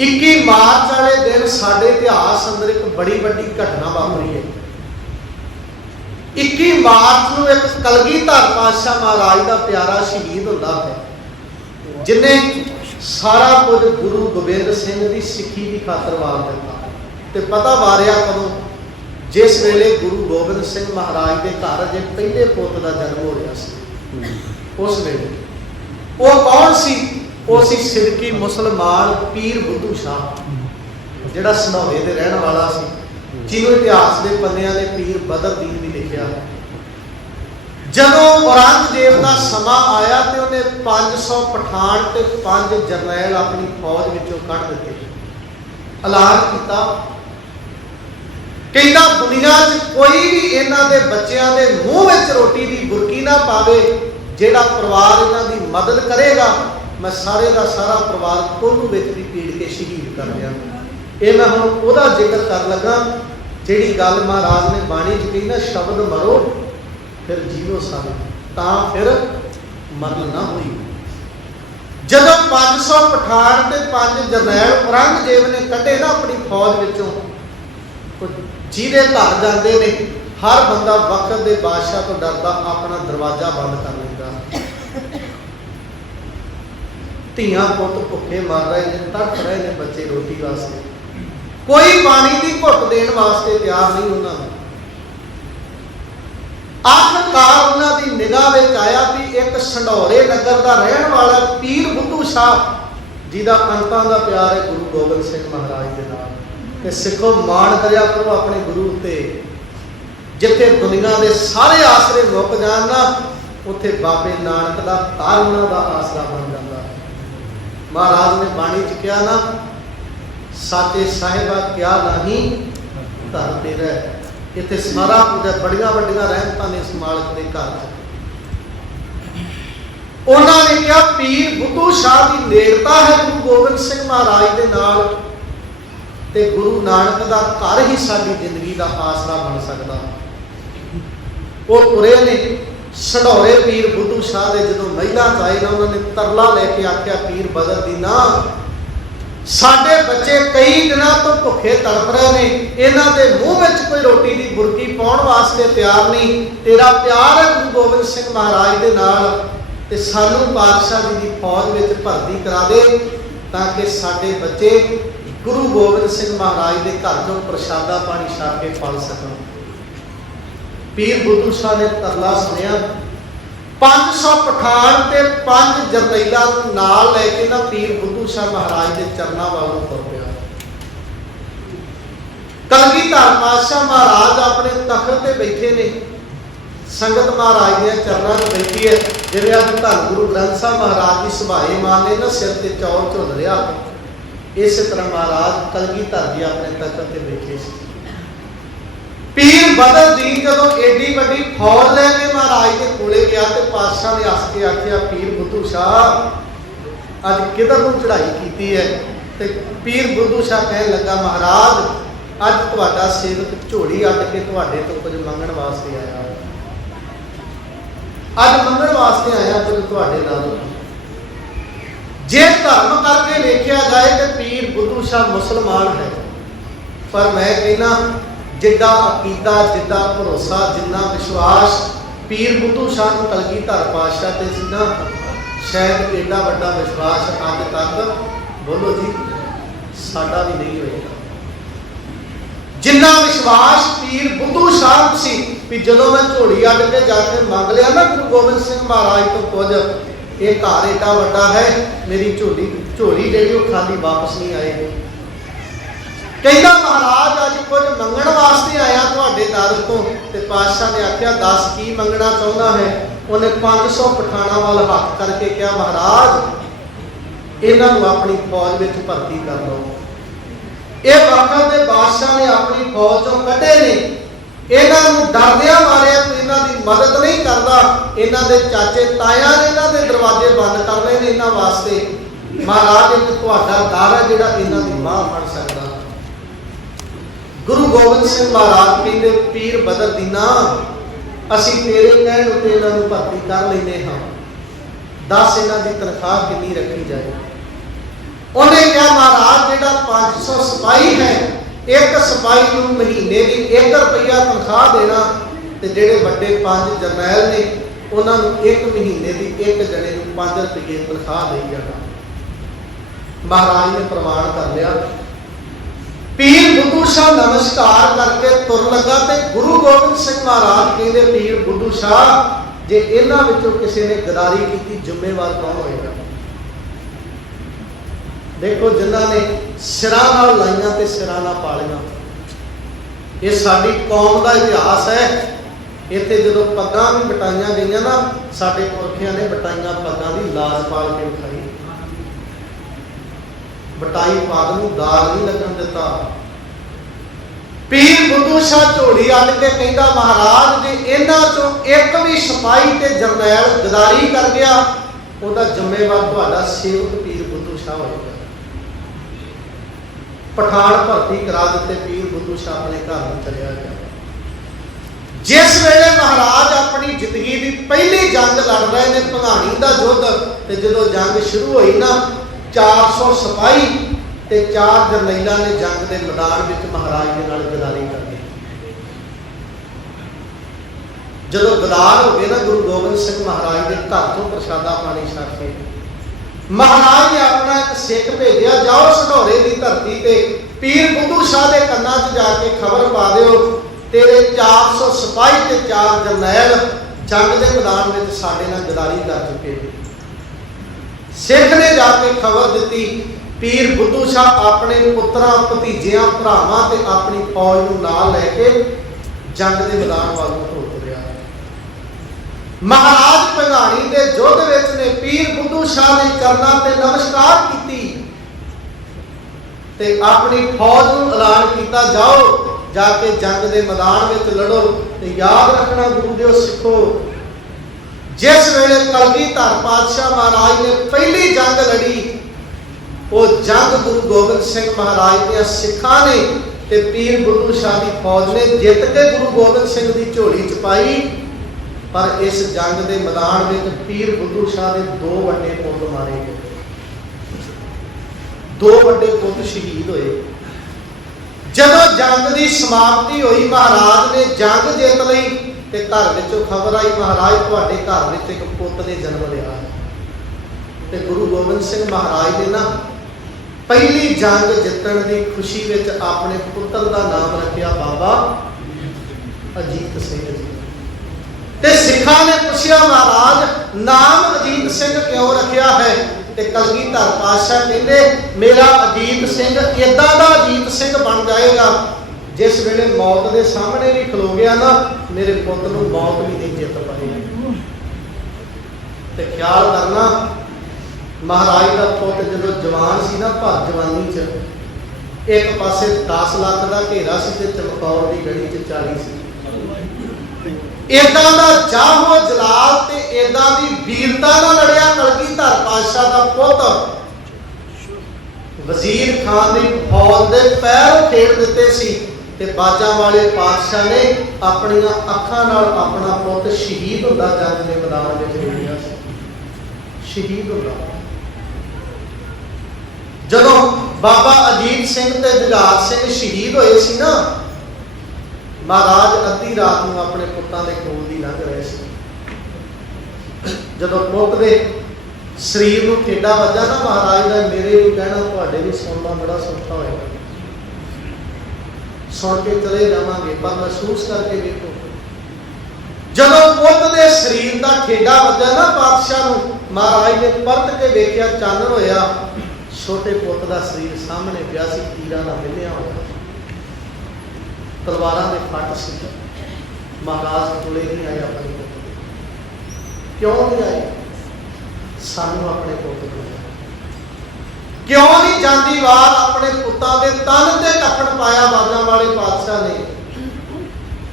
21 March ਵਾਲੇ ਦਿਨ ਸਾਡੇ ਇਤਿਹਾਸ ਅੰਦਰ ਇੱਕ ਬੜੀ ਵੱਡੀ ਘਟਨਾ ਵਾਪਰੀ ਹੈ। 21 ਮਾਰਚ ਨੂੰ ਇੱਕ ਕਲਗੀਧਰ ਪਾਤਸ਼ਾਹ ਮਹਾਰਾਜ ਦਾ ਪਿਆਰਾ ਸ਼ਹੀਦ ਹੁੰਦਾ ਹੈ, ਜਿਨੇ ਸਾਰਾ ਕੁਝ ਗੁਰੂ ਗੋਬਿੰਦ ਸਿੰਘ ਦੀ ਸਿੱਖੀ ਦੀ ਖਾਤਰ ਵਾਰ ਦਿੱਤਾ। ਤੇ ਪਤਾ ਵਾਰਿਆ ਕਦੋਂ? ਜਿਸ ਵੇਲੇ ਗੁਰੂ ਗੋਬਿੰਦ ਸਿੰਘ ਮਹਾਰਾਜ ਦੇ ਘਰ ਜੇ ਪਹਿਲੇ ਪੁੱਤ ਦਾ ਜਨਮ ਹੋ ਰਿਹਾ ਸੀ। ਉਸ ਵੇਲੇ। ਉਹ ਕੌਣ ਸੀ? ਉਹ ਸੀ ਸਿਰਕੀ ਮੁਸਲਮਾਨ ਪੀਰ ਬੁੱਧੂ ਸ਼ਾਹ, ਜਿਹੜਾ ਸਨੌਰੇ ਦੇ ਰਹਿਣ ਵਾਲਾ ਸੀ, ਜਿਹਨੂੰ ਇਤਿਹਾਸ ਦੇ ਪੰਨਿਆਂ ਨੇ ਪੀਰ ਬਦਰਦੀਨ ਵੀ ਲਿਖਿਆ। ਜਦੋਂ ਔਰੰਗਜ਼ੇਬ ਦਾ ਸਮਾਂ ਆਇਆ ਤੇ ਉਹਨੇ 500 ਪਠਾਨ ਤੇ 5 ਜਰਨੈਲ ਆਪਣੀ ਫੌਜ ਵਿੱਚੋਂ ਕੱਢ ਦਿੱਤੇ। ਐਲਾਨ ਕੀਤਾ। ਕਹਿੰਦਾ, ਦੁਨੀਆ 'ਚ ਕੋਈ ਵੀ ਇਹਨਾਂ ਦੇ ਬੱਚਿਆਂ ਦੇ ਮੂੰਹ ਵਿੱਚ ਰੋਟੀ ਦੀ ਬੁਰਕੀ ਨਾ ਪਾਵੇ, ਜਿਹੜਾ ਪਰਿਵਾਰ ਇਹਨਾਂ ਦੀ ਮਦਦ ਕਰੇਗਾ ਮੈਂ ਸਾਰੇ ਦਾ ਸਾਰਾ ਪਰਿਵਾਰ ਕੋਲੂ ਵਿੱਚ ਵੀ ਪੀੜ ਕੇ ਸ਼ਹੀਦ ਕਰ ਲਿਆ ਇਹ ਮੈਂ ਹੁਣ ਉਹਦਾ ਜ਼ਿਕਰ ਕਰਨ ਲੱਗਾ, ਜਿਹੜੀ ਗੱਲ ਮਹਾਰਾਜ ਨੇ ਬਾਣੀ 'ਚ ਕਹੀ ਨਾ, ਸ਼ਬਦ ਮਰੋ, ਫਿਰ ਜੀਵੋ ਸਾਰੇ ਤਾਂ ਫਿਰ ਮਰਨ ਨਾ ਹੋਈ। ਜਦੋਂ 500 ਪਠਾਨ ਤੇ ਪੰਜ ਜਰਨੈਲ ਔਰੰਗਜ਼ੇਬ ਨੇ ਕੱਢੇ ਨਾ ਆਪਣੀ ਫੌਜ ਵਿੱਚੋਂ, ਉਹ ਜਿਹਦੇ ਘਰ ਜਾਂਦੇ ਨੇ, ਹਰ ਬੰਦਾ ਵਕਤ ਦੇ ਬਾਦਸ਼ਾਹ ਤੋਂ ਡਰਦਾ, ਆਪਣਾ ਦਰਵਾਜ਼ਾ ਬੰਦ ਕਰ ਲੈਂਦਾ। ਧੀਆਂ ਪੁੱਤ ਭੁੱਖੇ ਮਰ ਰਹੇ ਨੇ ਤੜਫ ਰਹੇ ਨੇ ਬੱਚੇ ਰੋਟੀ ਵਾਸਤੇ। ਕੋਈ ਪਾਣੀ ਦੀ ਘੁੱਟ ਦੇਣ ਵਾਸਤੇ ਤਿਆਰ ਨਹੀਂ ਉਹਨਾਂ ਨੂੰ। ਆਖਰਕਾਰ ਉਹਨਾਂ ਦੀ ਨਿਗਾਹ ਵਿੱਚ ਆਇਆ ਵੀ ਇੱਕ ਸੰਢੌਰੇ ਨਗਰ ਦਾ ਰਹਿਣ ਵਾਲਾ ਪੀਰ ਬੁੱਧੂ ਸ਼ਾਹ ਜਿਹਦਾ ਅੰਤਾਂ ਦਾ ਪਿਆਰ ਹੈ ਗੁਰੂ ਗੋਬਿੰਦ ਸਿੰਘ ਮਹਾਰਾਜ ਦੇ ਨਾਲ। ਤੇ ਸਿੱਖੋ ਮਾਣ ਕਰਿਆ ਕਰੋ ਆਪਣੇ ਗੁਰੂ ਉੱਤੇ। ਜਿੱਥੇ ਦੁਨੀਆ ਦੇ ਸਾਰੇ ਆਸਰੇ ਮੁੱਕ ਜਾਣ ਨਾ ਉੱਥੇ ਬਾਬੇ ਨਾਨਕ ਦਾ ਉਹਨਾਂ ਦਾ ਆਸਰਾ ਬਣ ਜਾਂਦਾ। ਮਹਾਰਾਜ ਨੇ ਬਾਣੀ ਚ ਕਿਹਾ ਨਾ, ਸਾਚੇ ਸਾਹਿਬਾ ਕਿਆ ਨਹੀਂ ਧਰ ਰਹਿ। ਇੱਥੇ ਸਾਰਾ ਕੁਝ ਬੜੀਆਂ ਵੱਡੀਆਂ ਰਹਿਮਤਾਂ ਨੇ ਇਸ ਮਾਲਕ ਦੇ ਘਰ 'ਚ। ਉਹਨਾਂ ਨੇ ਕਿਹਾ, ਪੀਰ ਬੁੱਧੂ ਸ਼ਾਹ ਦੀ ਨੇੜਤਾ ਹੈ ਗੁਰੂ ਗੋਬਿੰਦ ਸਿੰਘ ਮਹਾਰਾਜ ਦੇ ਨਾਲ ਤੇ ਗੁਰੂ ਨਾਨਕ ਦਾ ਘਰ ਹੀ ਸਾਡੀ ਜ਼ਿੰਦਗੀ ਦਾ ਆਸਰਾ ਬਣ ਸਕਦਾ। ਉਹ ਤੁਰੇ ਨੇ। ਸਢੌਰੇ ਪੀਰ ਬੁੱਧੂ ਸ਼ਾਹ ਦੇ ਜਦੋਂ ਮਹਿਲਾ ਚ ਆਏ ਨਾ, ਉਹਨਾਂ ਨੇ ਤਰਲਾ ਲੈ ਕੇ ਆਖਿਆ, ਪੀਰ ਬਦਰ ਦੀ ਨਾ, ਸਾਡੇ ਬੱਚੇ ਕਈ ਦਿਨਾਂ ਤੋਂ ਭੁੱਖੇ ਤੜਪ ਰਹੇ ਨੇ। ਇਹਨਾਂ ਦੇ ਮੂੰਹ ਵਿੱਚ ਕੋਈ ਰੋਟੀ ਦੀ ਬੁਰਕੀ ਪਾਉਣ ਵਾਸਤੇ ਤਿਆਰ ਨਹੀਂ। ਤੇਰਾ ਪਿਆਰ ਹੈ ਗੁਰੂ ਗੋਬਿੰਦ ਸਿੰਘ ਮਹਾਰਾਜ ਦੇ ਨਾਲ ਤੇ ਸਾਨੂੰ ਪਾਤਸ਼ਾਹ ਜੀ ਦੀ ਫੌਜ ਵਿੱਚ ਭਰਤੀ ਕਰਾ ਦੇ ਤਾਂ ਕਿ ਸਾਡੇ ਬੱਚੇ ਗੁਰੂ ਗੋਬਿੰਦ ਸਿੰਘ ਮਹਾਰਾਜ ਦੇ ਘਰ ਤੋਂ ਪ੍ਰਸ਼ਾਦਾ ਪਾਣੀ ਛਕ ਕੇ ਪਲ ਸਕਣ। ਪੀਰ ਬੁੱਧੂ ਸ਼ਾਹ ਨੇ ਤਰਲਾ ਸੁਣਿਆ। 500 ਪਠਾਨ ਤੇ 5 ਜਰਨੈਲਾਂ ਨੂੰ ਨਾਲ ਲੈ ਕੇ ਨਾ ਪੀਰ ਬੁੱਧੂ ਸ਼ਾਹ ਮਹਾਰਾਜ ਦੇ ਚਰਨਾਂ ਵੱਲ ਨੂੰ ਤੁਰ ਪਿਆ। ਕਲਗੀਧਰ ਪਾਤਸ਼ਾਹ ਮਹਾਰਾਜ ਆਪਣੇ ਤਖਤ ਤੇ ਬੈਠੇ ਨੇ। ਸੰਗਤ ਮਹਾਰਾਜ ਦੇ ਚਰਨਾਂ 'ਚ ਬੈਠੀ ਹੈ। ਜਿਵੇਂ ਅੱਜ ਧੰਨ ਗੁਰੂ ਗ੍ਰੰਥ ਸਾਹਿਬ ਮਹਾਰਾਜ ਦੀ ਸੁਭਾਏ ਮਾਨੇ ਨਾ ਸਿਰ ਤੇ ਚੌਰ ਝੁੱਲ ਰਿਹਾ ਇਸੇ ਤਰ੍ਹਾਂ ਮਹਾਰਾਜ ਕਲਗੀਧਰ ਜੀ ਆਪਣੇ ਤਖਤ ਤੇ ਬੈਠੇ ਸੀ। ਪੀਰ ਬਦਲ ਦੀ ਜਦੋਂ ਏਡੀ ਵੱਡੀ ਫੌਜ ਲੈ ਕੇ ਮਹਾਰਾਜ ਦੇ ਕੋਲੇ ਗਿਆ ਤੇ ਪਾਤਸ਼ਾਹ ਨੇ ਹੱਸ ਕੇ ਆਖਿਆ, ਪੀਰ ਬੁੱਧੂ ਸ਼ਾਹ, ਅੱਜ ਕਿਧਰ ਨੂੰ ਚੜ੍ਹਾਈ ਕੀਤੀ ਹੈ? ਤੇ ਪੀਰ ਬੁੱਧੂ ਸ਼ਾਹ ਕਹਿਣ ਲੱਗਾ, ਮਹਾਰਾਜ, ਅੱਜ ਤੁਹਾਡਾ ਸੇਵਕ ਝੋਲੀ ਅੱਡ ਕੇ ਤੁਹਾਡੇ ਤੋਂ ਕੁਝ ਮੰਗਣ ਵਾਸਤੇ ਆਇਆ ਅੱਜ ਮੰਗਣ ਵਾਸਤੇ ਆਇਆ ਕੁਝ ਤੁਹਾਡੇ ਨਾਲ ਜੇ ਧਰਮ ਕਰਕੇ ਵੇਖਿਆ ਜਾਏ ਤੇ ਪੀਰ ਬੁੱਧੂ ਸ਼ਾਹ ਮੁਸਲਮਾਨ ਹੈ। ਪਰ ਮੈਂ ਕਹਿੰਦਾ ਜਿੱਦਾਂ ਅਕੀਦਾ ਜਿੱਦਾਂ ਭਰੋਸਾ, ਜਿੰਨਾ ਵਿਸ਼ਵਾਸ ਪੀਰ ਬੁੱਧੂ ਸ਼ਾਹ ਨੂੰ ਕਲਗੀਧਰ ਪਾਤਸ਼ਾਹ ਤੇ ਸੀ ਨਾ ਸ਼ਾਇਦ ਏਡਾ ਵੱਡਾ ਵਿਸ਼ਵਾਸ ਅੱਜ ਤੱਕ ਬੋਲੋ ਜੀ, ਸਾਡਾ ਵੀ ਨਹੀਂ ਹੋਏਗਾ। ਜਿੰਨਾ ਵਿਸ਼ਵਾਸ ਪੀਰ ਬੁੱਧੂ ਸ਼ਾਹ ਸੀ ਵੀ ਜਦੋਂ ਮੈਂ ਝੋਲੀ ਅੱਡ ਕੇ ਜਾ ਕੇ ਮੰਗ ਲਿਆ ਨਾ ਗੁਰੂ ਗੋਬਿੰਦ ਸਿੰਘ ਮਹਾਰਾਜ ਤੋਂ ਕੁਝ, ਇਹ ਘਰ ਏਡਾ ਵੱਡਾ ਹੈ, ਮੇਰੀ ਝੋਲੀ ਝੋਲੀ ਜਿਹੜੀ ਉਹ ਖਾਲੀ ਵਾਪਸ ਨਹੀਂ ਆਏਗੀ। ਕਹਿੰਦਾ, ਮਹਾਰਾਜ, ਅੱਜ ਕੁਝ ਮੰਗਣ ਵਾਸਤੇ ਆਇਆ ਤੁਹਾਡੇ ਦਰ ਤੋਂ। ਤੇ ਪਾਤਸ਼ਾਹ ਨੇ ਆਖਿਆ, ਦੱਸ, ਕੀ ਮੰਗਣਾ ਚਾਹੁੰਦਾ ਹੈ? ਉਹਨੇ 500 ਪਠਾਣਾ ਵੱਲ ਹੱਥ ਕਰਕੇ ਕਿਹਾ, ਮਹਾਰਾਜ, ਇਹਨਾਂ ਨੂੰ ਆਪਣੀ ਫੌਜ ਵਿੱਚ ਭਰਤੀ ਕਰ ਲਓ। ਇਹ ਵਕਤ ਦੇ ਬਾਦਸ਼ਾਹ ਨੇ ਆਪਣੀ ਫੌਜ ਚੋਂ ਕੱਢੇ ਨੇ। ਇਹਨਾਂ ਨੂੰ ਡਰਦਿਆਂ ਮਾਰਿਆ ਕੋਈ ਇਹਨਾਂ ਦੀ ਮਦਦ ਨਹੀਂ ਕਰਦਾ। ਇਹਨਾਂ ਦੇ ਚਾਚੇ ਤਾਇਆ ਨੇ ਇਹਨਾਂ ਦੇ ਦਰਵਾਜ਼ੇ ਬੰਦ ਕਰ ਲਏ ਨੇ ਇਹਨਾਂ ਵਾਸਤੇ। ਮਹਾਰਾਜ, ਇੱਕ ਤੁਹਾਡਾ ਦਰ ਹੈ ਜਿਹੜਾ ਇਹਨਾਂ ਦੀ ਬਾਹ ਫੜ ਸਕਦਾ ਗੁਰੂ ਗੋਬਿੰਦ ਸਿੰਘ ਮਹਾਰਾਜ ਕਹਿੰਦੇ ਪੀਰ ਬਦਰ ਦੀਨਾ ਅਸੀਂ ਤੇਰੇ ਕਹਿਣ ਉੱਤੇ ਇਹਨਾਂ ਨੂੰ ਭਰਤੀ ਕਰ ਲੈਨੇ ਹਾਂ। ਦੱਸ ਇਹਨਾਂ ਦੀ ਤਨਖਾਹ ਕਿੰਨੀ ਰੱਖੀ ਜਾਏ। ਉਹਨੇ ਕਿਹਾ, ਮਹਾਰਾਜ, ਜਿਹੜਾ 500 ਸਿਪਾਹੀ ਹੈ, ਇੱਕ ਸਿਪਾਹੀ ਨੂੰ ਮਹੀਨੇ ਦੀ 1 ਰੁਪਈਆ ਤਨਖਾਹ ਦੇਣਾ ਤੇ ਜਿਹੜੇ ਵੱਡੇ ਪੰਜ ਜਰਨੈਲ ਨੇ, ਉਹਨਾਂ ਨੂੰ ਇੱਕ ਮਹੀਨੇ ਦੀ ਇੱਕ ਜਣੇ ਨੂੰ 5 ਰੁਪਏ ਤਨਖਾਹ ਦੇਈ ਜਾਣਾ। ਮਹਾਰਾਜ ਨੇ ਪ੍ਰਮਾਣ ਕਰ ਲਿਆ। ਪੀਰ ਬੁੱਧੂ ਸ਼ਾਹ ਨਮਸਕਾਰ ਕਰਕੇ ਤੁਰ ਲੱਗਾ ਤੇ ਗੁਰੂ ਗੋਬਿੰਦ ਸਿੰਘ ਮਹਾਰਾਜ ਕਹਿੰਦੇ, ਪੀਰ ਬੁੱਢੂ ਸ਼ਾਹ, ਜੇ ਇਹਨਾਂ ਵਿੱਚੋਂ ਕਿਸੇ ਨੇ ਗਦਾਰੀ ਕੀਤੀ, ਜ਼ਿੰਮੇਵਾਰ ਕੌਣ ਹੋਏਗਾ? ਦੇਖੋ, ਜਿਨ੍ਹਾਂ ਨੇ ਸਿਰਾਂ ਨਾਲ ਲਾਈਆਂ ਤੇ ਸਿਰਾਂ ਨਾਲ ਪਾਲੀਆਂ। ਇਹ ਸਾਡੀ ਕੌਮ ਦਾ ਇਤਿਹਾਸ ਹੈ। ਇੱਥੇ ਜਦੋਂ ਪੱਗਾਂ ਵੀ ਬਟਾਈਆਂ ਗਈਆਂ ਨਾ, ਸਾਡੇ ਪੁਰਖਿਆਂ ਨੇ ਬਟਾਈਆਂ ਪੱਗਾਂ ਦੀ ਲਾਜ ਪਾਲ ਕੇ ਵਿਖਾਈ ਬਟਾਈ ਪੱਗ ਨੂੰ ਦਾਗ ਨਹੀਂ ਲੱਗਣ ਦਿੱਤਾ। ਪੀਰ ਬੁੱਧੂ ਸ਼ਾਹ ਝੋੜੀ ਅੱਡ ਕੇ ਕਹਿੰਦਾ, ਮਹਾਰਾਜ, ਜੇ ਇਹਨਾਂ ਚੋਂ ਇੱਕ ਵੀ ਸਿਪਾਹੀ ਤੇ ਜਰਨੈਲ ਗਦਾਰੀ ਕਰ ਗਿਆ, ਉਹਦਾ ਜ਼ਿੰਮੇਵਾਰ ਤੁਹਾਡਾ ਸੇਵਕ ਪੀਰ ਬੁੱਧੂ ਸ਼ਾਹ ਹੋਏਗਾ ਪਠਾਨ ਭਰਤੀ ਕਰਾ ਦਿੱਤੇ, ਪੀਰ ਬੁੱਧੂ ਸ਼ਾਹ ਆਪਣੇ ਘਰ ਨੂੰ ਚਲਿਆ ਗਿਆ। ਜਿਸ ਵੇਲੇ ਮਹਾਰਾਜ ਆਪਣੀ ਜ਼ਿੰਦਗੀ ਦੀ ਪਹਿਲੀ ਜੰਗ ਲੜ ਰਹੇ ਨੇ, ਭਗਾਣੀ ਦਾ ਯੁੱਧ, ਤੇ ਜਦੋਂ ਜੰਗ ਸ਼ੁਰੂ ਹੋਈ ਨਾ 400 ਸਿਪਾਹੀ ਤੇ ਚਾਰ ਜਰਨੈਲਾਂ ਨੇ ਜੰਗ ਦੇ ਮੈਦਾਨ ਵਿੱਚ ਮਹਾਰਾਜ ਦੇ ਨਾਲ ਗਦਾਰੀ ਕਰ ਲਈ ਜਦੋਂ ਗਦਾਰ ਹੋ ਗਏ ਨਾ, ਗੁਰੂ ਗੋਬਿੰਦ ਸਿੰਘ ਮਹਾਰਾਜ ਦੇ ਘਰ ਤੋਂ ਪ੍ਰਸ਼ਾਦਾ ਪਾਣੀ ਛਕ ਕੇ, ਮਹਾਰਾਜ ਨੇ ਆਪਣਾ ਇੱਕ ਸਿੱਖ ਭੇਜਿਆ, ਜਾਓ ਸਢੌਰੇ ਦੀ ਧਰਤੀ ਤੇ ਪੀਰ ਬੁੱਧੂ ਸ਼ਾਹ ਦੇ ਕੰਨਾਂ 'ਚ ਜਾ ਕੇ ਖਬਰ ਪਾ ਦਿਓ, ਤੇਰੇ 400 ਸਿਪਾਹੀ ਤੇ ਚਾਰ ਜਰਨੈਲ ਜੰਗ ਦੇ ਮੈਦਾਨ ਵਿੱਚ ਸਾਡੇ ਨਾਲ ਗਦਾਰੀ ਕਰ ਚੁੱਕੇ ਨੇ। ਸਿੱਖ ਨੇ ਜਾ ਕੇ ਖਬਰ ਦਿੱਤੀ, ਪੀਰ ਬੁੱਧੂ ਸ਼ਾਹ ਆਪਣੇ ਪੁੱਤਰਾਂ, ਭਤੀਜਿਆਂ, ਭਰਾਵਾਂ ਤੇ ਆਪਣੀ ਫੌਜ ਨੂੰ ਨਾਲ ਲੈ ਕੇ ਜੰਗ ਦੇ ਮੈਦਾਨ ਵੱਲ ਨੂੰ ਤੁਰ ਤੁਰਿਆ। ਮਹਾਰਾਜ ਭਗਾਣੀ ਦੇ ਯੁੱਧ ਵਿੱਚ ਨੇ ਪੀਰ ਬੁੱਧੂ ਸ਼ਾਹ ਨੇ ਕਰਨਾ ਤੇ ਨਮਸਕਾਰ ਕੀਤੀ ਤੇ ਆਪਣੀ ਫੌਜ ਨੂੰ ਐਲਾਨ ਕੀਤਾ, ਜਾਓ, ਜਾ ਕੇ ਜੰਗ ਦੇ ਮੈਦਾਨ ਵਿੱਚ ਲੜੋ ਤੇ ਯਾਦ ਰੱਖਣਾ ਗੁਰੂ ਦਿਓ ਸਿੱਖੋ। ਜਿਸ ਵੇਲੇ ਕਲਗੀਧਰ ਪਾਤਸ਼ਾਹ ਮਹਾਰਾਜ ਨੇ ਪਹਿਲੀ ਜੰਗ ਲੜੀ, ਉਹ ਜੰਗ ਗੁਰੂ ਗੋਬਿੰਦ ਸਿੰਘ ਮਹਾਰਾਜ ਦੀਆਂ ਸਿੱਖਾਂ ਨੇ ਤੇ ਪੀਰ ਗੁਰੂ ਸ਼ਾਹ ਦੀ ਫੌਜ ਨੇ ਜਿੱਤ ਕੇ ਗੁਰੂ ਗੋਬਿੰਦ ਸਿੰਘ ਦੀ ਝੋਲੀ ਚ ਪਾਈ। ਪਰ ਇਸ ਜੰਗ ਦੇ ਮੈਦਾਨ ਵਿੱਚ ਪੀਰ ਬੁੱਧੂ ਸ਼ਾਹ ਦੇ ਦੋ ਵੱਡੇ ਪੁੱਤ ਮਾਰੇ ਗਏ। ਦੋ ਵੱਡੇ ਪੁੱਤ ਸ਼ਹੀਦ ਹੋਏ। ਜਦੋਂ ਜੰਗ ਦੀ ਸਮਾਪਤੀ ਹੋਈ, ਮਹਾਰਾਜ ਨੇ ਜੰਗ ਜਿੱਤ ਲਈ ਤੇ ਘਰ ਵਿੱਚੋਂ ਖਬਰ ਆਈ, ਮਹਾਰਾਜ, ਤੁਹਾਡੇ ਘਰ ਵਿੱਚ ਇੱਕ ਪੁੱਤ ਨੇ ਜਨਮ ਲਿਆ। ਹੈ ਤੇ ਗੁਰੂ ਗੋਬਿੰਦ ਸਿੰਘ ਮਹਾਰਾਜ ਨੇ ਨਾ ਪਹਿਲੀ ਜੰਗ ਜਿੱਤਣ ਦੀ ਖੁਸ਼ੀ ਵਿੱਚ ਆਪਣੇ ਪੁੱਤਰ ਦਾ ਨਾਮ ਰੱਖਿਆ ਬਾਬਾ ਅਜੀਤ ਸਿੰਘ ਜੀ। ਤੇ ਸਿੱਖਾਂ ਨੇ ਪੁੱਛਿਆ, ਮਹਾਰਾਜ, ਨਾਮ ਅਜੀਤ ਸਿੰਘ ਕਿਉਂ ਰੱਖਿਆ ਹੈ? ਤੇ ਕਲਗੀਧਰ ਪਾਤਸ਼ਾਹ ਕਹਿੰਦੇ, ਮੇਰਾ ਅਜੀਤ ਸਿੰਘ ਇਦਾਂ ਦਾ ਅਜੀਤ ਸਿੰਘ ਬਣ ਜਾਏਗਾ ਜਿਸ ਵੇਲੇ ਮੌਤ ਦੇ ਸਾਹਮਣੇ ਵੀ ਖਲੋ ਗਿਆ ਨਾ, ਮੇਰੇ ਪੁੱਤ ਨੂੰ ਮੌਤ ਵੀ ਨਹੀਂ ਜਿੱਤ ਪਾਏਗੀ ਤੇ ਖਿਆਲ ਕਰਨਾ, ਮਹਾਰਾਜ ਦਾ ਪੁੱਤ ਜਦੋਂ ਜਵਾਨ ਸੀ ਨਾ ਭਰ ਜਵਾਨੀ ਚ, ਇੱਕ ਪਾਸੇ 10 ਲੱਖ ਦਾ ਘੇਰਾ ਸੀ ਤੇ ਚਮਕੌਰ ਦੀ ਗੜੀ ਚ 40 ਸੀ। ਇਦਾਂ ਦਾ ਜਾਹੋ ਜਲਾਲ ਤੇ ਇਦਾਂ ਦੀ ਵੀਰਤਾ ਨਾਲ ਲੜਿਆ ਕਲਗੀਧਰ ਪਾਤਸ਼ਾਹ ਦਾ ਪੁੱਤ। ਵਜ਼ੀਰ ਖਾਨ ਦੀ ਫੌਜ ਦੇ ਪੈਰ ਖੇਡ ਦਿੱਤੇ ਸੀ। ਤੇ ਬਾਜਾਂ ਵਾਲੇ ਪਾਤਸ਼ਾਹ ਨੇ ਆਪਣੀਆਂ ਅੱਖਾਂ ਨਾਲ ਆਪਣਾ ਪੁੱਤ ਸ਼ਹੀਦ ਹੁੰਦਾ ਜੰਗ ਦੇ ਮੈਦਾਨ ਵਿੱਚ ਵੇਖਿਆ ਸੀ। ਸ਼ਹੀਦ ਹੁੰਦਾ। ਜਦੋਂ ਬਾਬਾ ਅਜੀਤ ਸਿੰਘ ਤੇ ਜੁਝਾਰ ਸਿੰਘ ਸ਼ਹੀਦ ਹੋਏ ਸੀ ਨਾ, ਮਹਾਰਾਜ ਅੱਧੀ ਰਾਤ ਨੂੰ ਆਪਣੇ ਪੁੱਤਾਂ ਦੇ ਕੋਲ ਦੀ ਲੰਘ ਰਹੇ ਸੀ। ਜਦੋਂ ਪੁੱਤ ਦੇ ਸਰੀਰ ਨੂੰ ਠੇਡਾ ਵੱਜਾ ਨਾ ਮਹਾਰਾਜ ਦਾ, ਮੇਰੇ ਨੂੰ ਕਹਿਣਾ, ਤੁਹਾਡੇ ਵੀ ਸੁਣਨਾ ਬੜਾ ਸੌਖਾ ਹੋਇਆ। ਸੁਣ ਕੇ ਚਲੇ ਜਾਵਾਂਗੇ, ਪਰ ਮਹਿਸੂਸ ਕਰਕੇ ਵੇਖੋ। ਜਦੋਂ ਪੁੱਤ ਦੇ ਸਰੀਰ ਦਾ ਠੇਡਾ ਵੱਜਾ ਨਾ ਪਾਤਸ਼ਾਹ ਨੂੰ, ਮਹਾਰਾਜ ਨੇ ਪਰਤ ਕੇ ਵੇਖਿਆ, ਚਾਨਣ ਹੋਇਆ। ਛੋਟੇ ਪੁੱਤ ਦਾ ਸਰੀਰ ਸਾਹਮਣੇ ਪਿਆ ਸੀ, ਤੀਰਾਂ ਨਾਲ ਮਿਲਿਆ ਹੋਇਆ। ਤਲਵਾਰਾਂ ਦੇ ਫੱਟ ਸੀ। ਮਹਾਰਾਜ ਕੋਲੇ ਨਹੀਂ ਆਏ ਆਪਣੇ ਪੁੱਤ ਕਿਉਂ ਨਹੀਂ ਆਏ? ਸਾਨੂੰ ਆਪਣੇ ਪੁੱਤ ਕੋਲ। ਕਿਉਂ ਨਹੀਂ ਜਾਂਦੀ ਵਾਰ ਆਪਣੇ ਪੁੱਤਾਂ ਦੇ ਤਨ ਤੇ ਢੱਕਣ ਪਾਇਆ ਬਾਜਾਂ ਵਾਲੇ ਪਾਤਸ਼ਾਹ ਨੇ।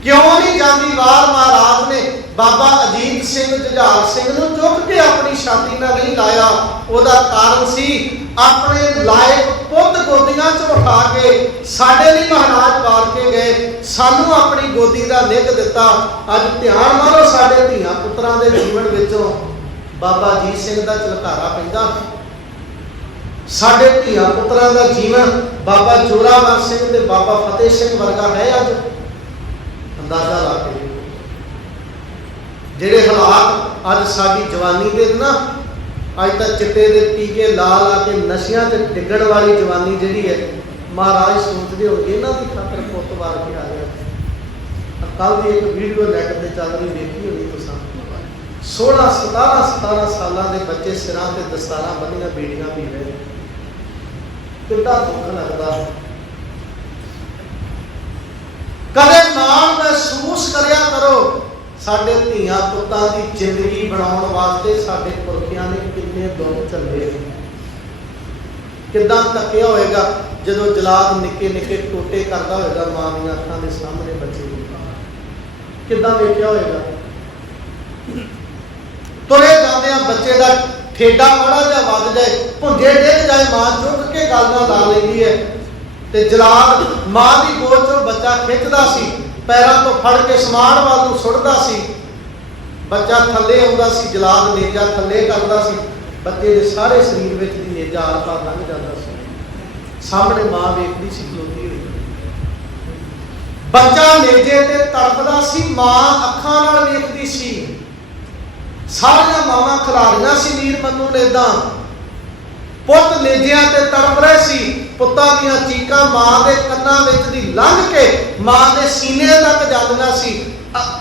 ਕਿਉਂ ਨਹੀਂ ਜਾਂਦੀ ਵਾਰ ਮਹਾਰਾਜ ਨੇ ਬਾਬਾ ਅਜੀਤ ਸਿੰਘ, ਜੁਝਾਰ ਸਿੰਘ ਨੂੰ ਚੁੱਕ ਕੇ ਆਪਣੀ ਛਾਤੀ ਨਾਲ ਨਹੀਂ ਲਾਇਆ? ਉਹਦਾ ਕਾਰਨ ਸੀ ਆਪਣੇ ਲਾਇਕ ਪੁੱਤ ਗੋਦੀਆਂ 'ਚ ਉਠਾ ਕੇ ਸਾਡੇ ਲਈ ਮਹਾਰਾਜ ਵਾਰ ਕੇ ਗਏ। ਸਾਨੂੰ ਆਪਣੀ ਗੋਦੀ ਦਾ ਨਿੱਘ ਦਿੱਤਾ। ਅੱਜ ਧਿਆਨ ਮਾਰੋ ਸਾਡੇ ਧੀਆਂ ਪੁੱਤਰਾਂ ਦੇ ਜੀਵਨ ਵਿੱਚੋਂ। ਬਾਬਾ ਅਜੀਤ ਸਿੰਘ ਦਾ ਝਲਕਾਰਾ ਪੈਂਦਾ। ਸਾਡੇ ਧੀਆਂ ਪੁੱਤਰਾਂ ਦਾ ਜੀਵਨ ਬਾਬਾ ਜੋਰਾਵਰ ਸਿੰਘ ਤੇ ਬਾਬਾ ਫਤਿਹ ਸਿੰਘ ਵਰਗਾ ਹੈ ਅੱਜ? ਅੰਦਾਜ਼ਾ ਲਾ ਕੇ ਜਿਹੜੇ ਹਾਲਾਤ ਅੱਜ ਸਾਡੀ ਜਵਾਨੀ ਦੇ ਨਾ, ਅੱਜ ਤਾਂ ਚਿੱਟੇ ਦੇ ਟੀਕੇ ਲਾ ਲਾ ਕੇ ਨਸ਼ਿਆਂ ਤੇ ਡਿੱਗਣ ਵਾਲੀ ਜਵਾਨੀ ਜਿਹੜੀ ਹੈ, ਮਹਾਰਾਜ ਸੋਚਦੇ ਹੋਣਗੇ ਇਹਨਾਂ ਦੀ ਖਾਤਰ ਪੁੱਤ ਵਾਰ ਕੇ ਆ ਗਿਆ ਕੱਲ ਦੀ ਇੱਕ ਵੀਡੀਓ ਨੈਟ ਤੇ ਚੱਲ ਰਹੀ ਦੇਖੀ ਹੋਣੀ ਤੁਸੀਂ। 16 17 17 ਸਾਲਾਂ ਦੇ ਬੱਚੇ ਸਿਰਾਂ ਤੇ ਦਸਤਾਰਾਂ ਬੰਨੀਆਂ ਬੀੜੀਆਂ ਪੀ ਰਹੇ ਨੇ। ਕਿੰਨਾ ਦੁੱਖ ਲੱਗਦਾ। ਕਦੇ ਮਾਣ ਮਹਿਸੂਸ ਕਰਿਆ ਕਰੋ, ਸਾਡੇ ਧੀਆਂ ਪੁੱਤਾਂ ਦੀ ਜ਼ਿੰਦਗੀ ਬਣਾਉਣ ਵਾਸਤੇ ਸਾਡੇ ਪੁਰਖਿਆਂ ਨੇ ਕਿੰਨੇ ਦੁੱਖ ਝੱਲੇ ਕਿੱਦਾਂ ਤੱਕਿਆ ਹੋਏਗਾ, ਜਦੋਂ ਜਲਾਦ ਨਿੱਕੇ ਨਿੱਕੇ ਟੋਟੇ ਕਰਦਾ ਹੋਏਗਾ, ਮਾਂ ਦੀਆਂ ਅੱਖਾਂ ਦੇ ਸਾਹਮਣੇ ਬੱਚੇ ਨੂੰ ਕਿੱਦਾਂ ਵੇਖਿਆ ਹੋਏਗਾ? ਤੁਰੇ ਜਾਂਦੇ ਆ ਬੱਚੇ ਦਾ ਠੇਡਾ ਮਾੜਾ ਜਿਹਾ ਵੱਧ ਜਾਏ, ਭੁੰਜੇ ਡੇਗ ਜਾਏ, ਮਾਂ ਚੁੱਕ ਕੇ ਗੱਲ ਨਾਲ ਲਾ ਲੈਂਦੀ ਹੈ। ਤੇ ਜਲਾਦ ਮਾਂ ਦੀ ਗੋਦ ਚੋਂ ਬੱਚਾ ਖਿੱਚਦਾ ਸੀ, ਪੈਰਾਂ ਤੋਂ ਫੜ ਕੇ ਸਮਾਨ ਵੱਲ ਨੂੰ ਸੁੱਟਦਾ ਸੀ। ਬੱਚਾ ਥੱਲੇ ਆਉਂਦਾ ਸੀ, ਜਲਾਦ ਨੇਜਾ ਥੱਲੇ ਕਰਦਾ ਸੀ। ਬੱਚੇ ਦੇ ਸਾਰੇ ਸਰੀਰ ਵਿੱਚ ਦੀ ਨੇਜਾ ਆਰ ਲੰਘ ਜਾਂਦਾ ਸੀ। ਸਾਹਮਣੇ ਮਾਂ ਵੇਖਦੀ ਸੀ, ਖਲੋਤੀ ਹੋਈ। ਬੱਚਾ ਨੇਜੇ ਤੇ ਤੜਪਦਾ ਸੀ, ਮਾਂ ਅੱਖਾਂ ਨਾਲ ਵੇਖਦੀ ਸੀ। ਸਾਰੀਆਂ ਮਾਵਾਂ ਖਿਲਾਰੀਆਂ ਸੀ ਵੀਰ ਮੰਨੂ ਨੇ ਇਦਾਂ ਪੁੱਤ ਨੇਜਿਆਂ ਤੇ ਤੜਪ ਰਹੇ ਸੀ। ਪੁੱਤਾਂ ਦੀਆਂ ਚੀਕਾਂ ਮਾਂ ਦੇ ਕੰਨਾਂ ਵਿੱਚ ਦੀ ਲੰਘ ਕੇ ਮਾਂ ਦੇ ਸੀਨੇ ਤੱਕ ਜਾਂਦੀਆਂ ਸੀ।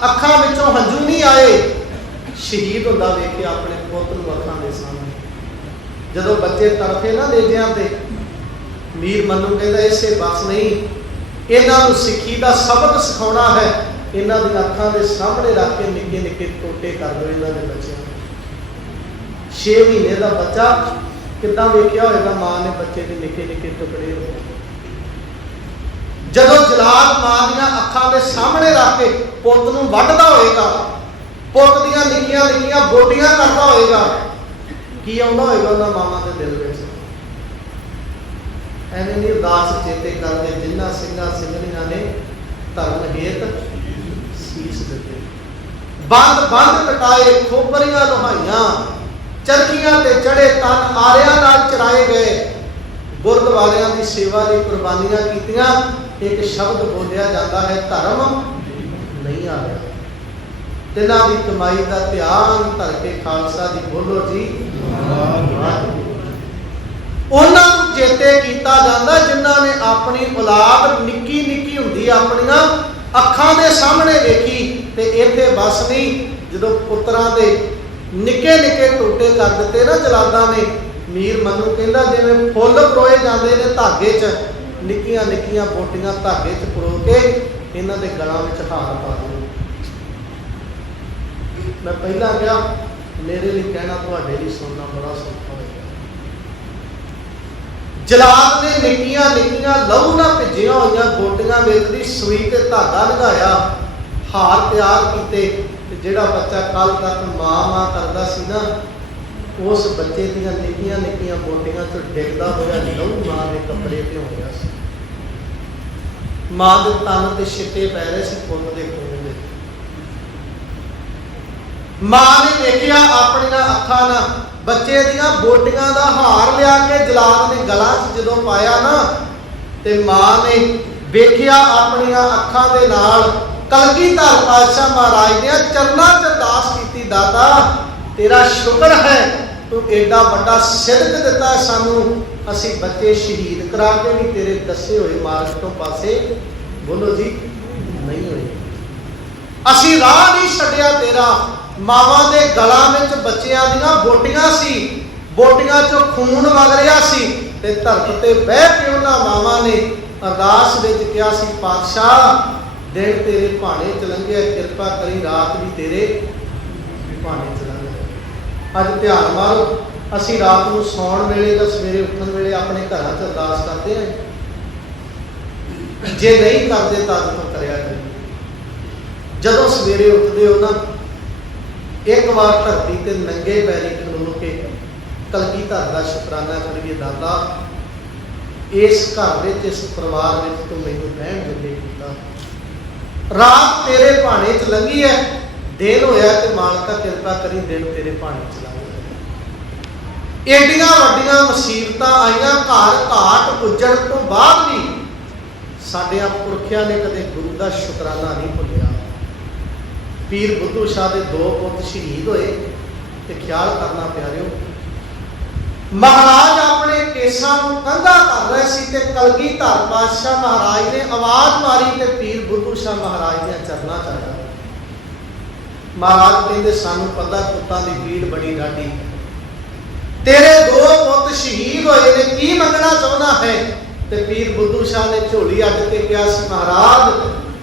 ਅੱਖਾਂ ਵਿੱਚੋਂ ਹੰਝੂ ਨਹੀਂ ਆਏ। ਸ਼ਹੀਦ ਹੁੰਦਾ ਵੇਖ ਕੇ ਆਪਣੇ ਪੁੱਤ ਨੂੰ ਅੱਖਾਂ ਦੇ ਸਾਹਮਣੇ। ਜਦੋਂ ਬੱਚੇ ਤੜਫੇ ਨਾ ਨੇਜਿਆਂ ਤੇ, ਮੀਰ ਮੰਨੂ ਕਹਿੰਦਾ, ਇਸੇ ਬਸ ਨਹੀਂ। ਇਹਨਾਂ ਨੂੰ ਸਿੱਖੀ ਦਾ ਸਬਕ ਸਿਖਾਉਣਾ ਹੈ। ਇਹਨਾਂ ਦੀਆਂ ਅੱਖਾਂ ਦੇ ਸਾਹਮਣੇ ਰੱਖ ਕੇ ਨਿੱਕੇ ਨਿੱਕੇ ਟੋਟੇ ਕਰ ਦਿਓ ਇਹਨਾਂ ਦੇ ਬੱਚਿਆਂ ਨੂੰ। 6 ਮਹੀਨੇ ਦਾ ਬੱਚਾ ਕਿੱਦਾਂ ਵੇਖਿਆ ਹੋਵੇਗਾ ਮਾਂ ਨੇ ਬੱਚੇ ਦੇ ਨਿੱਕੇ ਨਿੱਕੇ ਟੁਕੜੇ ਜਦੋਂ ਜਲਾਦ ਮਾਂ ਦੀਆਂ ਅੱਖਾਂ ਦੇ ਸਾਹਮਣੇ ਰੱਖ ਕੇ ਪੁੱਤ ਨੂੰ ਵੱਢਦਾ ਹੋਏਗਾ, ਪੁੱਤ ਦੀਆਂ ਨਿੱਕੀਆਂ ਨਿੱਕੀਆਂ ਬੋਟੀਆਂ ਕਰਦਾ ਹੋਏਗਾ, ਕੀ ਆਉਂਦਾ ਹੋਏਗਾ ਉਹਨਾਂ ਮਾਵਾਂ ਦੇ ਦਿਲ ਵਿੱਚ? ਐਵੇਂ ਨਹੀਂ ਉਦਾਸ ਚੇਤੇ ਕਰਦੇ ਜਿਨ੍ਹਾਂ ਸਿੰਘਾਂ ਸਿੰਘਣੀਆਂ ਨੇ ਧਰਮ ਹੇਤ ਸੀਸ ਦਿੱਤੇ। ਬੰਦ ਬੰਦ ਕਟਾਏ, ਖੋਪਰੀਆਂ ਲੋਹਾਈਆਂ, ਚਰਖੀਆਂ ਤੇ ਚੜੇ ਤਨ ਆਰਿਆਂ ਨਾਲ ਚਰਾਏ ਗਏ। ਗੁਰਦੁਆਰਿਆਂ ਦੀ ਸੇਵਾ ਲਈ ਕੁਰਬਾਨੀਆਂ ਕੀਤੀਆਂ। ਇੱਕ ਸ਼ਬਦ ਬੋਲਿਆ ਜਾਂਦਾ ਹੈ, ਧਰਮ ਨਹੀਂ ਆ ਰਿਹਾ ਤਿਨਾਂ ਦੀ ਕਮਾਈ ਦਾ ਧਿਆਨ ਧਰ ਕੇ ਖਾਲਸਾ ਦੀ ਬੋਲੋ ਜੀ। ਉਹਨਾਂ ਨੂੰ ਚੇਤੇ ਕੀਤਾ ਜਾਂਦਾ, ਜਿਨ੍ਹਾਂ ਨੇ ਆਪਣੀ ਔਲਾਦ ਨਿੱਕੀ ਨਿੱਕੀ ਹੁੰਦੀ ਆਪਣੀਆਂ ਅੱਖਾਂ ਦੇ ਸਾਹਮਣੇ ਵੇਖੀ ਤੇ ਇੱਥੇ ਬਸ ਨਹੀਂ, ਜਦੋਂ ਪੁੱਤਰਾਂ ਦੇ ਨਿੱਕੇ ਨਿੱਕੇ ਟੋਟੇ ਕਰ ਦਿੱਤੇ ਨਾ ਜਲਾਦਾਂ ਨੇ, ਮੀਰ ਮੰਨੂ ਕਹਿੰਦਾ ਜਿਵੇਂ ਫੁੱਲ ਪਰੋਏ ਜਾਂਦੇ ਨੇ ਧਾਗੇ 'ਚ, ਨਿੱਕੀਆਂ ਨਿੱਕੀਆਂ ਬੋਟੀਆਂ ਧਾਗੇ 'ਚ ਪਰੋ ਕੇ ਇਹਨਾਂ ਦੇ ਗਲਾਂ ਵਿੱਚ ਹਾਰ ਪਾ ਦਿਓ ਮੈਂ ਪਹਿਲਾਂ ਕਿਹਾ, ਮੇਰੇ ਲਈ ਕਹਿਣਾ ਤੁਹਾਡੇ ਲਈ ਸੁਣਨਾ ਬੜਾ ਸੌਖਾ ਹੋਏਗਾ ਜਲਾਦ ਨੇ ਨਿੱਕੀਆਂ ਨਿੱਕੀਆਂ ਲਹੂ ਨਾਲ ਭਿੱਜੀਆਂ ਹੋਈਆਂ ਗੋਟੀਆਂ ਵਿੱਚ ਸੂਈ ਤੇ ਧਾਗਾ ਲਗਾਇਆ, ਹਾਰ ਤਿਆਰ ਕੀਤੇ ਤੇ ਜਿਹੜਾ ਬੱਚਾ ਕੱਲ ਤੱਕ ਮਾਂ ਮਾਂ ਕਰਦਾ ਸੀ ਨਾ, ਉਸ ਬੱਚੇ ਦੀਆਂ ਨਿੱਕੀਆਂ ਨਿੱਕੀਆਂ ਗੋਟੀਆਂ ਤੋਂ ਡਿੱਗਦਾ ਹੋਇਆ ਲਹੂ ਮਾਂ ਦੇ ਕੱਪੜੇ ਤੇ ਹੋ ਸੀ। ਮਾਂ ਦੇ ਤਨ ਤੇ ਛਿੱਟੇ ਪੈ ਰਹੇ ਸੀ ਫੁੱਲ ਦੇ ਖੂਨ ਦੇ। ਮਾਂ ਨੇ ਦੇਖਿਆ ਆਪਣੀਆਂ ਅੱਖਾਂ ਨਾਲ ਬੱਚੇ ਦੀਆਂ ਬੋਟੀਆਂ ਦਾ ਹਾਰ ਲਿਆ ਕੇ ਜਲਾਦ ਨੇ ਗਲਾਂ 'ਚ ਜਦੋਂ ਪਾਇਆ ਨਾ, ਤੇ ਮਾਂ ਨੇ ਵੇਖਿਆ ਆਪਣੀਆਂ ਅੱਖਾਂ ਦੇ ਨਾਲ ਕਲਗੀਧਰ ਪਾਤਸ਼ਾਹ ਮਹਾਰਾਜ ਦੀਆਂ ਚਰਨਾਂ 'ਚ ਅਰਦਾਸ ਕੀਤੀ, ਦਾਤਾ, ਤੇਰਾ ਸ਼ੁਕਰ ਹੈ, ਤੂੰ ਏਡਾ ਵੱਡਾ ਸਿੱਧਕ ਦਿੱਤਾ ਸਾਨੂੰ। ਅਸੀਂ ਬੱਚੇ ਸ਼ਹੀਦ ਕਰਾ ਕੇ ਵੀ ਤੇਰੇ ਦੱਸੇ ਹੋਏ ਮਾਰਗ ਤੋਂ ਪਾਸੇ ਬੋਲੋ ਜੀ, ਨਹੀਂ ਹੋਏ। ਅਸੀਂ ਰਾਹ ਨਹੀਂ ਛੱਡਿਆ ਤੇਰਾ। ਮਾਵਾਂ ਦੇ ਗਲਾਂ ਵਿੱਚ ਬੱਚਿਆਂ ਦੀਆਂ ਬੋਟੀਆਂ ਸੀ, ਬੋਟੀਆਂ 'ਚੋਂ ਖੂਨ ਵਗ ਰਿਹਾ ਸੀ ਤੇ ਧਰਤ ਤੇ ਬਹਿ ਕੇ ਉਹਨਾਂ ਮਾਵਾਂ ਨੇ ਅਰਦਾਸ ਵਿੱਚ ਕਿਹਾ ਸੀ, ਪਾਤਸ਼ਾਹ, ਦਿਨ ਤੇਰੇ ਭਾਣੇ ਚ ਲੰਘਿਆ ਕਿਰਪਾ ਕਰੀ ਰਾਤ ਵੀ ਤੇਰੇ ਭਾਣੇ ਚ ਲੰਘੇ ਅੱਜ ਧਿਆਨ ਮਾਰੋ, ਅਸੀਂ ਰਾਤ ਨੂੰ ਸੌਣ ਵੇਲੇ ਜਾਂ ਸਵੇਰੇ ਉੱਠਣ ਵੇਲੇ ਆਪਣੇ ਘਰਾਂ 'ਚ ਅਰਦਾਸ ਕਰਦੇ ਹਾਂ। ਜੇ ਨਹੀਂ ਕਰਦੇ ਤਾਂ ਤਾਂ ਕਰਿਆ ਕਰੀਏ। ਜਦੋਂ ਸਵੇਰੇ ਉੱਠਦੇ ਹੋ ਨਾ ਇੱਕ ਵਾਰ ਧਰਤੀ ਤੇ ਨੰਗੇ ਪੈਰੀ ਖਲੋ ਕੇ ਕਲਗੀਧਰ ਦਾ ਸ਼ੁਕਰਾਨਾ ਕਰੀਏ ਦਾਤਾ ਇਸ ਘਰ ਵਿੱਚ, ਇਸ ਪਰਿਵਾਰ ਵਿੱਚ ਤੂੰ ਮੈਨੂੰ ਰਹਿਣ ਦਿੰਦੇ ਕੀਤਾ। ਰਾਤ ਤੇਰੇ ਭਾਣੇ ਚ ਲੰਗੀ ਹੈ ਦਿਨ ਹੋਇਆ ਤੇ ਮਾਲਕਾ ਕਿਰਪਾ ਕਰੀ ਦਿਨ ਤੇਰੇ ਭਾਣੇ ਚ ਲੰਘ ਗਿਆ। ਏਡੀਆਂ ਵੱਡੀਆਂ ਮੁਸੀਬਤਾਂ ਆਈਆਂ, ਘਰ ਘਾਟ ਪੁੱਜਣ ਤੋਂ ਬਾਅਦ ਵੀ ਸਾਡਿਆਂ ਪੁਰਖਿਆਂ ਨੇ ਕਦੇ ਗੁਰੂ ਦਾ ਸ਼ੁਕਰਾਨਾ ਨਹੀਂ ਭੁੱਲਿਆ। ਪੀਰ ਬੁੱਧੂ ਸ਼ਾਹ ਦੇ ਦੋ ਪੁੱਤ ਸ਼ਹੀਦ ਹੋਏ ਤੇ ਖਿਆਲ ਕਰਨਾ ਪਿਆਰਿਓ। ਮਹਾਰਾਜ ਆਪਣੇ ਕੇਸਾਂ ਨੂੰ ਕੰਧਾ ਕਰ ਰਹੇ ਸੀ ਤੇ ਕਲਗੀਧਰ ਪਾਤਸ਼ਾਹ ਮਹਾਰਾਜ ਨੇ ਆਵਾਜ਼ ਮਾਰੀ ਤੇ ਪੀਰ ਬੁੱਧੂ ਸ਼ਾਹ ਮਹਾਰਾਜ ਦੇ ਚਰਨਾਂ ਚ ਆਇਆ ਮਹਾਰਾਜ ਕਹਿੰਦੇ, ਸਾਨੂੰ ਪਤਾ ਪੁੱਤਾਂ ਦੀ ਪੀੜ ਬੜੀ ਡਾਢੀ। ਤੇਰੇ ਦੋ ਪੁੱਤ ਸ਼ਹੀਦ ਹੋਏ ਨੇ, ਕੀ ਮੰਗਣਾ ਚਾਹੁੰਦਾ ਹੈ? ਤੇ ਪੀਰ ਬੁੱਧੂ ਸ਼ਾਹ ਨੇ ਝੋਲੀ ਅੱਡ ਕੇ ਕਿਹਾ, ਸੀ ਮਹਾਰਾਜ,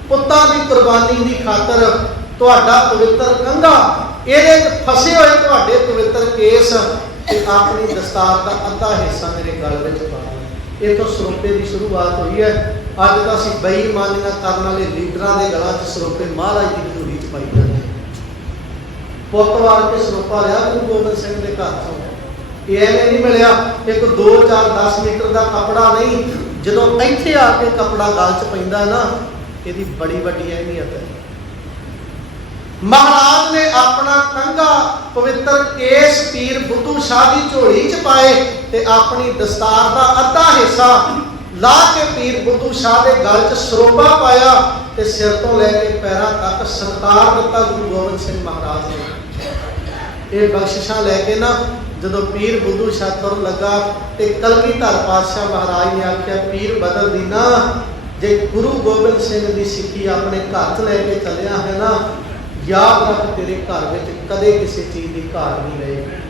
ਪੁੱਤਾਂ ਦੀ ਕੁਰਬਾਨੀ ਦੀ ਖਾਤਰ ਤੁਹਾਡਾ ਪਵਿੱਤਰ ਕੰਘਾ ਇਹਦੇ 'ਚ ਫਸੇ ਹੋਏ ਤੁਹਾਡੇ ਪਵਿੱਤਰ ਕੇਸ ਤੇ ਆਪਣੀ ਦਸਤਾਰ ਦਾ ਅੱਧਾ ਹਿੱਸਾ ਮੇਰੇ ਗਲ ਵਿੱਚ ਪਾ ਦਿਓ। ਇਹ ਸਰੋਪੇ ਦੀ ਸ਼ੁਰੂਆਤ ਹੋਈ ਹੈ। ਅੱਜ ਤਾਂ ਅਸੀਂ ਬੇਈਮਾਨੀਆਂ ਕਰਨ ਵਾਲੇ ਲੀਡਰਾਂ ਦੇ ਗਲਾਂ 'ਚ ਸਰੋਪੇ ਮਹਾਰਾਜ ਦੀ ਹਜ਼ੂਰੀ 'ਚ ਪਾਈ ਜਾਂਦੇ ਪੁੱਤ ਵਾਰ ਕੇ ਸਰੋਪਾ ਲਿਆ ਗੁਰੂ ਗੋਬਿੰਦ ਸਿੰਘ ਦੇ ਘਰ ਤੋਂ। ਇਹ ਐਵੇਂ ਨਹੀਂ ਮਿਲਿਆ। ਇੱਕ 2 4 10 ਮੀਟਰ ਦਾ ਕਪੜਾ ਨਹੀਂ। ਜਦੋਂ ਇੱਥੇ ਆ ਕੇ ਕਪੜਾ ਗਲ 'ਚ ਪੈਂਦਾ ਨਾ, ਇਹਦੀ ਬੜੀ ਵੱਡੀ ਅਹਿਮੀਅਤ ਹੈ। ਮਹਾਰਾਜ ਨੇ ਆਪਣਾ ਕੰਗਾ ਪਵਿੱਤਰ ਕੇਸ ਪੀਰ ਬੁੱਧੂ ਸ਼ਾਹ ਦੀ ਝੋਲੀ 'ਚ ਪਾਏ ਤੇ ਆਪਣੀ ਦਸਤਾਰ ਦਾ ਅੱਧਾ ਹਿੱਸਾ ਲਾ ਕੇ ਪੀਰ ਬੁੱਧੂ ਸ਼ਾਹ ਦੇ ਗਲ 'ਚ ਸਰੋਪਾ ਪਾਇਆ ਤੇ ਸਿਰ ਤੋਂ ਲੈ ਕੇ ਪੈਰਾਂ ਤੱਕ ਸਰਤਾਰ ਦਿੱਤਾ ਗੁਰੂ ਗੋਬਿੰਦ ਸਿੰਘ ਮਹਾਰਾਜ ਨੇ। ਇਹ ਬਖਸ਼ਿਸ਼ਾਂ ਲੈ ਕੇ ਨਾ ਜਦੋਂ ਪੀਰ ਬੁੱਧੂ ਸ਼ਾਹ ਤੁਰ ਲੱਗਾ ਤੇ ਕਲਗੀਧਰ ਪਾਤਸ਼ਾਹ ਮਹਾਰਾਜ ਨੇ ਆਖਿਆ, ਪੀਰ ਬਦਲ ਦੀ ਨਾ, ਜੇ ਗੁਰੂ ਗੋਬਿੰਦ ਸਿੰਘ ਦੀ ਸਿੱਖੀ ਆਪਣੇ ਘਰ 'ਚ ਲੈ ਕੇ ਚੱਲਿਆ ਹੈ ਨਾ ਯਾਦ ਰੱਖ ਤੇਰੇ ਘਰ ਵਿੱਚ ਕਦੇ ਕਿਸੇ ਚੀਜ਼ ਦੀ ਘਾਟ ਨਹੀਂ ਰਹੇਗੀ।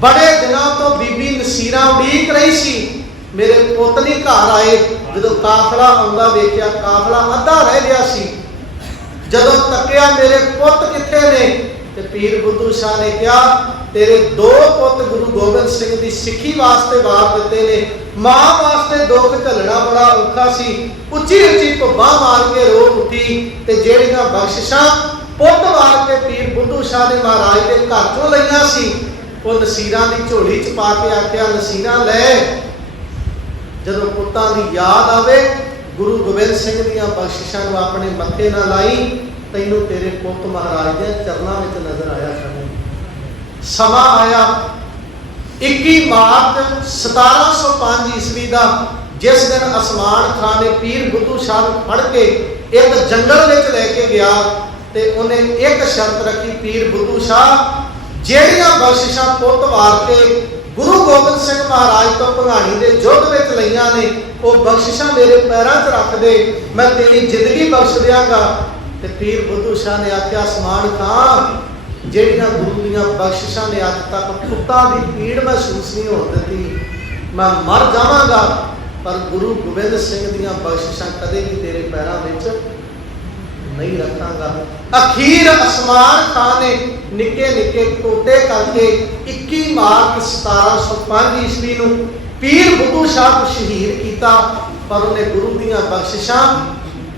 ਬੜੇ ਦਿਨਾਂ ਤੋਂ ਬੀਬੀ ਨਸੀਰਾ ਉਡੀਕ ਰਹੀ ਸੀ। ਮੇਰੇ ਪੁੱਤ ਨਹੀਂ ਘਰ ਆਏ, ਜਦੋਂ ਕਾਫਲਾ ਆਉਂਦਾ ਵੇਖਿਆ ਕਾਫਲਾ ਅੱਧਾ ਰਹਿ ਗਿਆ ਸੀ। ਜਦੋਂ ਤੱਕਿਆ ਮੇਰੇ ਪੁੱਤ ਕਿੱਥੇ ਨੇ ਤੇ ਪੀਰ ਬੁੱਧੂ ਸ਼ਾਹ ਨੇ ਕਿਹਾ, ਤੇਰੇ ਦੋ ਪੁੱਤ ਗੁਰੂ ਗੋਬਿੰਦ ਸਿੰਘ ਦੀ ਸਿੱਖੀ ਵਾਸਤੇ ਵਾਰ ਦਿੱਤੇ ਨੇ। ਮਾਂ ਵਾਸਤੇ ਦੁੱਖ ਝੱਲਣਾ ਬੜਾ ਔਖਾ ਸੀ। ਉੱਚੀ ਉੱਚੀ ਭੁੱਬਾਂ ਮਾਰ ਕੇ ਰੋ ਉੱਠੀ ਤੇ ਜਿਹੜੀਆਂ ਬਖਸ਼ਿਸ਼ਾਂ ਪੁੱਤ ਵਾਰ ਕੇ ਪੀਰ ਬੁੱਧੂ ਸ਼ਾਹ ਨੇ ਮਹਾਰਾਜ ਦੇ ਘਰ ਤੋਂ ਲਈਆਂ ਸੀ, ਉਹ ਨਸੀਰਾਂ ਦੀ ਝੋਲੀ ਚ ਪਾ ਕੇ ਆਖਿਆ, ਨਸੀਰਾਂ ਲੈ। ਜਦੋਂ ਪੁੱਤਾਂ ਦੀ ਯਾਦ ਆਵੇ, ਗੁਰੂ ਗੋਬਿੰਦ ਸਿੰਘ ਦੀਆਂ ਬਖਸ਼ਿਸ਼ਾਂ ਨੂੰ ਆਪਣੇ ਮੱਥੇ ਨਾਲ ਲਾਈ ਤੈਨੂੰ ਤੇਰੇ ਪੁੱਤ ਮਹਾਰਾਜ ਦੇ ਚਰਨਾਂ ਵਿੱਚ ਨਜ਼ਰ ਆਇਆ ਸਾਨੂੰ ਸਮਾਂ ਆਇਆ। 21 ਮਾਰਚ 1705 ਈਸਵੀ ਦਾ ਜਿਸ ਦਿਨ ਅਸਮਾਨ ਖਾਨ ਨੇ ਪੀਰ ਬੁੱਧੂ ਸ਼ਾਹ ਨੂੰ ਫੜ ਕੇ ਇੱਕ ਜੰਗਲ ਵਿੱਚ ਲੈ ਕੇ ਗਿਆ ਤੇ ਉਹਨੇ ਇੱਕ ਸ਼ਰਤ ਰੱਖੀ ਪੀਰ ਬੁੱਧੂ ਸ਼ਾਹ ਜਿਹੜੀਆਂ ਬਖਸ਼ਿਸ਼ਾਂ ਪੁੱਤ ਵਾਰ ਕੇ ਗੁਰੂ ਗੋਬਿੰਦ ਸਿੰਘ ਮਹਾਰਾਜ ਤੋਂ ਭਗਾਣੀ ਦੇ ਯੁੱਧ ਵਿੱਚ ਲਈਆਂ ਨੇ, ਉਹ ਬਖਸ਼ਿਸ਼ਾਂ ਮੇਰੇ ਪੈਰਾਂ 'ਚ ਰੱਖ ਦੇ ਮੈਂ ਤੇਰੀ ਜ਼ਿੰਦਗੀ ਬਖਸ਼ ਦਿਆਂਗਾ। ਤੇ ਪੀਰ ਬੁੱਧੂ ਸ਼ਾਹ ਨੇ ਆਖਿਆ, ਸਮਾਨ ਖਾਂ ਜਿਹੜੀਆਂ ਗੁਰੂ ਦੀਆਂ ਬਖਸ਼ਿਸ਼ਾਂ ਨੇ ਅੱਜ ਤੱਕ ਪੁੱਤਾਂ ਦੀ ਪੀੜ ਮਹਿਸੂਸ ਨਹੀਂ ਹੋਣ ਦਿੱਤੀ, ਮੈਂ ਮਰ ਜਾਵਾਂਗਾ। ਪਰ ਗੁਰੂ ਗੋਬਿੰਦ ਸਿੰਘ ਦੀਆਂ ਬਖਸ਼ਿਸ਼ਾਂ ਕਦੇ ਵੀ ਤੇਰੇ ਪੈਰਾਂ ਵਿੱਚ ਨਹੀਂ ਰੱਖਾਂਗਾ। ਅਖੀਰ ਅਸਮਾਨ ਖਾਨ ਨੇ ਨਿੱਕੇ ਨਿੱਕੇ ਟੋਟੇ ਕਰਕੇ 21 ਮਾਰਚ 1705 ਈਸਵੀ ਨੂੰ ਪੀਰ ਬੁੱਧੂ ਸ਼ਾਹ ਨੂੰ ਸ਼ਹੀਦ ਕੀਤਾ। ਪਰ ਉਹਨੇ ਗੁਰੂ ਦੀਆਂ ਬਖਸ਼ਿਸ਼ਾਂ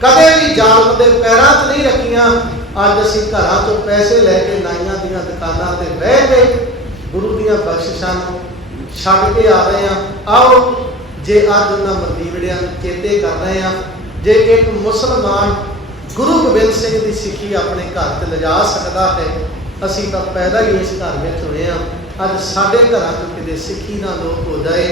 ਕਦੇ ਵੀ ਜ਼ਾਲਮ ਦੇ ਪੈਰਾਂ 'ਚ ਨਹੀਂ ਰੱਖੀਆਂ, ਅੱਜ ਅਸੀਂ ਘਰਾਂ ਚੋਂ ਪੈਸੇ ਲੈ ਕੇ ਨਾਈਆਂ ਦੀਆਂ ਦੁਕਾਨਾਂ ਤੇ ਬਹਿ ਕੇ ਗੁਰੂ ਦੀਆਂ ਬਖਸ਼ਿਸ਼ਾਂ ਨੂੰ ਛੱਡ ਕੇ ਆ ਰਹੇ ਹਾਂ। ਆਓ, ਜੇ ਅੱਜ ਉਹਨਾਂ ਮਦੀਵੜਿਆਂ ਨੂੰ ਚੇਤੇ ਕਰ ਰਹੇ ਹਾਂ, ਜੇ ਇੱਕ ਮੁਸਲਮਾਨ ਗੁਰੂ ਗੋਬਿੰਦ ਸਿੰਘ ਦੀ ਸਿੱਖੀ ਆਪਣੇ ਘਰ 'ਚ ਲਿਜਾ ਸਕਦਾ ਹੈ, ਅਸੀਂ ਤਾਂ ਪੈਦਾ ਹੀ ਇਸ ਘਰ ਵਿੱਚ ਹੋਏ ਹਾਂ। ਅੱਜ ਸਾਡੇ ਘਰਾਂ 'ਚ ਕਿਤੇ ਸਿੱਖੀ ਨਾ ਲੋਪ ਹੋ ਜਾਏ।